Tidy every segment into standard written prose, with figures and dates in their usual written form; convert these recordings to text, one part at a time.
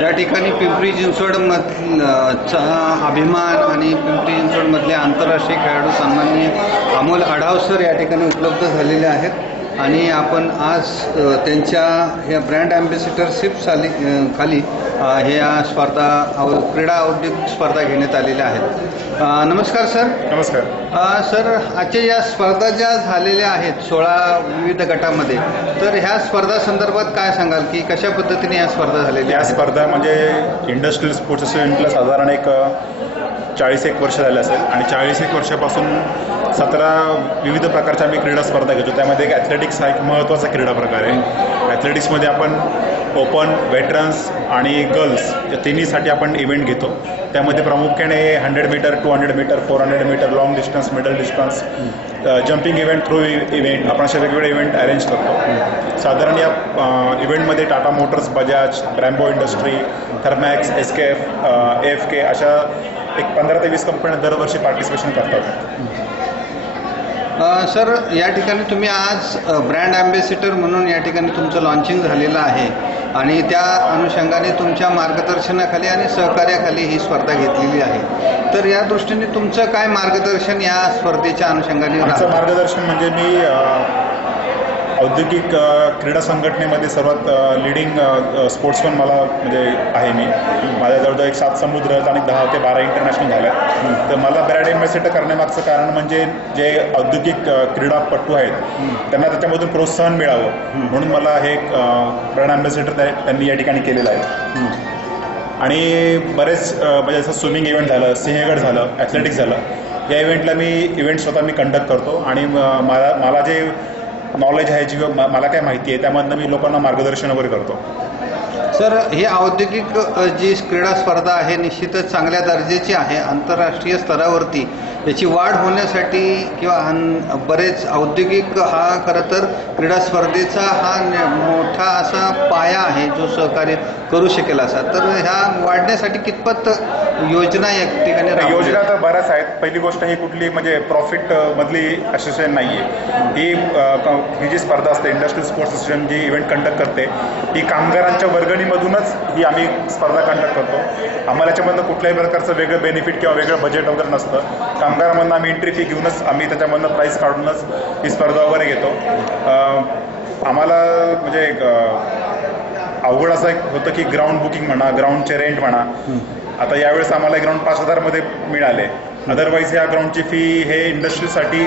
या ठिकाणी पिंपरी चिंचवडचा अभिमान आणि पिंपरी चिंचवडमधले आंतरराष्ट्रीय खेळाडू सन्माननीय अमोल आढाव सर या ठिकाणी उपलब्ध झालेले आहेत आणि आपण आज त्यांच्या ह्या ब्रँड ॲम्बॅसिडरशिप खाली ह्या स्पर्धा क्रीडा औद्योगिक स्पर्धा घेण्यात आलेल्या आहेत. नमस्कार सर. नमस्कार सर. आजच्या या स्पर्धा ज्या झालेल्या आहेत 16 विविध गटामध्ये, तर ह्या स्पर्धा संदर्भात काय सांगाल की कशा पद्धतीने या स्पर्धा झालेल्या? या स्पर्धा म्हणजे इंडस्ट्रियल स्पोर्ट्स असोसिएशनला साधारण एक 40-1 वर्ष झाले असेल आणि 40-1 वर्षापासून 17 विविध प्रकारच्या आम्ही क्रीडा स्पर्धा घेतो. त्यामध्ये एक ॲथलेटिक्स हा एक महत्त्वाचा क्रीडा प्रकार आहे. ॲथलेटिक्समध्ये आपण ओपन, वेटरन्स आणि गर्ल्स या तिन्हीसाठी आपण इव्हेंट घेतो. त्यामध्ये प्रामुख्याने 100 metre, 200 metre, 400 metre, long distance, middle distance, jumping event, throw event आपण असे वेगवेगळे इव्हेंट अरेंज करतो. साधारण या इव्हेंटमध्ये Tata Motors, Bajaj, Brembo industry, Thermax, SKF, AFK अशा एक 15 ते 20 कंपन्या दरवर्षी पार्टिसिपेशन करतात. सर, या ठिकाणी तुम्ही आज ब्रँड ॲम्बॅसिडर म्हणून या ठिकाणी तुमचं लॉन्चिंग झालेलं आहे आणि त्या अनुषंगाने तुमच्या मार्गदर्शनाखाली आणि सहकार्याखाली ही स्पर्धा घेतलेली आहे. तर या दृष्टीने तुमचं काय मार्गदर्शन या स्पर्धेच्या अनुषंगाने? आमचं मार्गदर्शन म्हणजे मी औद्योगिक क्रीडा संघटनेमध्ये सर्वात लीडिंग स्पोर्ट्समन मला म्हणजे आहे. माझ्या जवळजवळ 7 समुद्र आणि 10 ते 12 इंटरनॅशनल झाल्या. तर मला ब्रँड ॲम्बॅसिडर करण्यामागचं कारण म्हणजे जे औद्योगिक क्रीडापटू आहेत त्यांना त्याच्यामधून प्रोत्साहन मिळावं म्हणून मला हे ब्रँड ॲम्बॅसिडर त्यांनी या ठिकाणी केलेलं आहे. आणि बरेच म्हणजे जसं स्विमिंग इव्हेंट झालं, सिंहगड झालं, ॲथलेटिक्स झालं, या इव्हेंटला मी इव्हेंट स्वतः मी कंडक्ट करतो आणि मला जे नॉलेज आहे, जी मला काय माहिती आहे त्यामधनं मी लोकांना मार्गदर्शन वगैरे करतो. सर, ही औद्योगिक जी क्रीडा स्पर्धा आहे निश्चितच चांगल्या दर्जाची आहे. आंतरराष्ट्रीय स्तरावरती याची वाढ होण्यासाठी किंवा बरेच औद्योगिक हा खरं तर क्रीडा स्पर्धेचा हा मोठा असा पाया आहे जो सहकार्य करू शकेल असा. तर ह्या वाढण्यासाठी कितपत योजना या ठिकाणी? योजना तर बऱ्याच आहेत. पहिली गोष्ट ही कुठली म्हणजे प्रॉफिट मधली असोसिएशन नाही आहे. ही जी स्पर्धा असते इंडस्ट्रियल स्पोर्ट्स असोसिएशन जी इव्हेंट कंडक्ट करते ही कामगारांच्या वर्गणीमधूनच ही आम्ही स्पर्धा कंडक्ट करतो. आम्हाला याच्यामधनं कुठल्याही प्रकारचं वेगळं बेनिफिट किंवा वेगळं बजेट वगैरे नसतं. कामगारांमधनं आम्ही एंट्री फी घेऊनच आम्ही त्याच्यामधनं प्राईज काढूनच ही स्पर्धा वगैरे घेतो. आम्हाला म्हणजे अवघड असं एक होतं की ग्राउंड बुकिंग म्हणा, ग्राउंडचे रेंट म्हणा. आता यावेळेस आम्हाला ग्राउंड 5,000मध्ये मिळाले. अदरवाईज या ग्राउंडची फी हे इंडस्ट्रीसाठी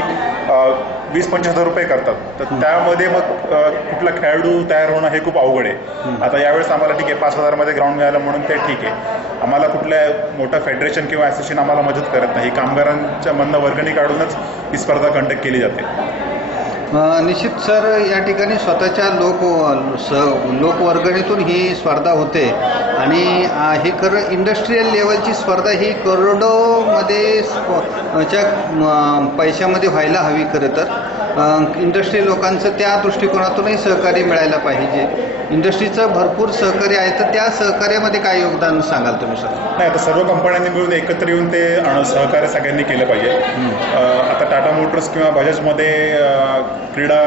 20-25 रुपये करतात. तर त्यामध्ये मग कुठला खेळाडू तयार होणं हे खूप अवघड आहे. आता यावेळेस आम्हाला ठीक आहे 5,000मध्ये ग्राउंड मिळालं म्हणून ते ठीक आहे. आम्हाला कुठल्या मोठं फेडरेशन किंवा असोसिएशन आम्हाला मदत करत नाही. कामगारांच्या मधनं वर्गणी काढूनच ही स्पर्धा कंडक्ट केली जाते. निश्चित सर, या ठिकाणी स्वतःच्या लोकवर्गणीतून ही स्पर्धा होते आणि ही खरं इंडस्ट्रीयल लेवलची स्पर्धा ही करोडोमध्ये पैशामध्ये व्हायला हवी. खरं तर इंडस्ट्री लोकांचं त्या दृष्टिकोनातूनही सहकार्य मिळायला पाहिजे. इंडस्ट्रीचं भरपूर सहकार्य आहे, तर त्या सहकार्यामध्ये काय योगदान सांगाल तुम्ही सर? नाही, आता सर्व कंपन्यांनी मिळून एकत्र येऊन ते सहकार्य सगळ्यांनी केलं पाहिजे. आता टाटा मोटर्स किंवा बजाजमध्ये क्रीडा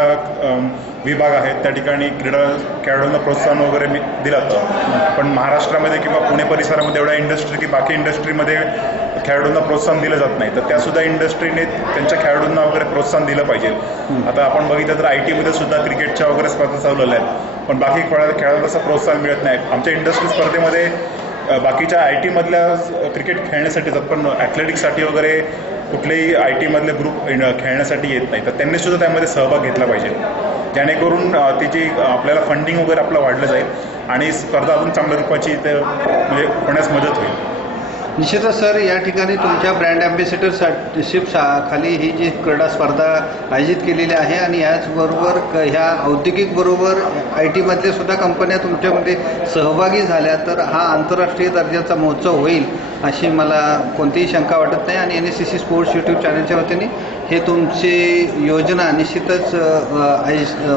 विभाग आहेत, त्या ठिकाणी क्रीडा खेळाडूंना प्रोत्साहन वगैरे दिलं जातं. पण महाराष्ट्रामध्ये किंवा पुणे परिसरामध्ये एवढ्या इंडस्ट्री की बाकी इंडस्ट्रीमध्ये खेळाडूंना प्रोत्साहन दिलं जात नाही. तर त्यासुद्धा इंडस्ट्रीने त्यांच्या खेळाडूंना वगैरे प्रोत्साहन दिलं पाहिजे. आता आपण बघितलं तर IT मध्ये सुद्धा क्रिकेटच्या वगैरे स्पर्धा चालवल्या आहेत, पण बाकी खेळाडूंना असं प्रोत्साहन मिळत नाही. आमच्या इंडस्ट्री स्पर्धेमध्ये बाकीच्या IT मधल्या क्रिकेट खेळण्यासाठी जातात, पण ॲथलेटिक्ससाठी वगैरे कुठलेही IT मधले ग्रुप खेळण्यासाठी येत नाही. तर त्यांनी सुद्धा त्यामध्ये सहभाग घेतला पाहिजे, जेणेकरून तिची आपल्याला फंडिंग वगैरे आपलं वाढलं जाईल आणि स्पर्धा अजून चांगल्या रूपाची ते म्हणजे होण्यास मदत होईल. निश्चितच सर, या ठिकाणी तुमच्या ब्रँड ॲम्बॅसिडरशिप खाली ही जी क्रीडा स्पर्धा आयोजित केलेली आहे आणि याचबरोबर ह्या औद्योगिक बरोबर IT मधल्या सुद्धा कंपन्या तुमच्यामध्ये सहभागी झाल्या तर हा आंतरराष्ट्रीय दर्जाचा महोत्सव होईल अशी मला कोणतीही शंका वाटत नाही. आणि NSCC स्पोर्ट्स यूट्यूब चॅनलच्या वतीने हे तुमची योजना निश्चितच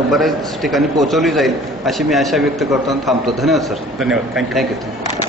बऱ्याच ठिकाणी पोहोचवली जाईल अशी मी आशा व्यक्त करतो. थांबतो. धन्यवाद सर. धन्यवाद. थँक्यू.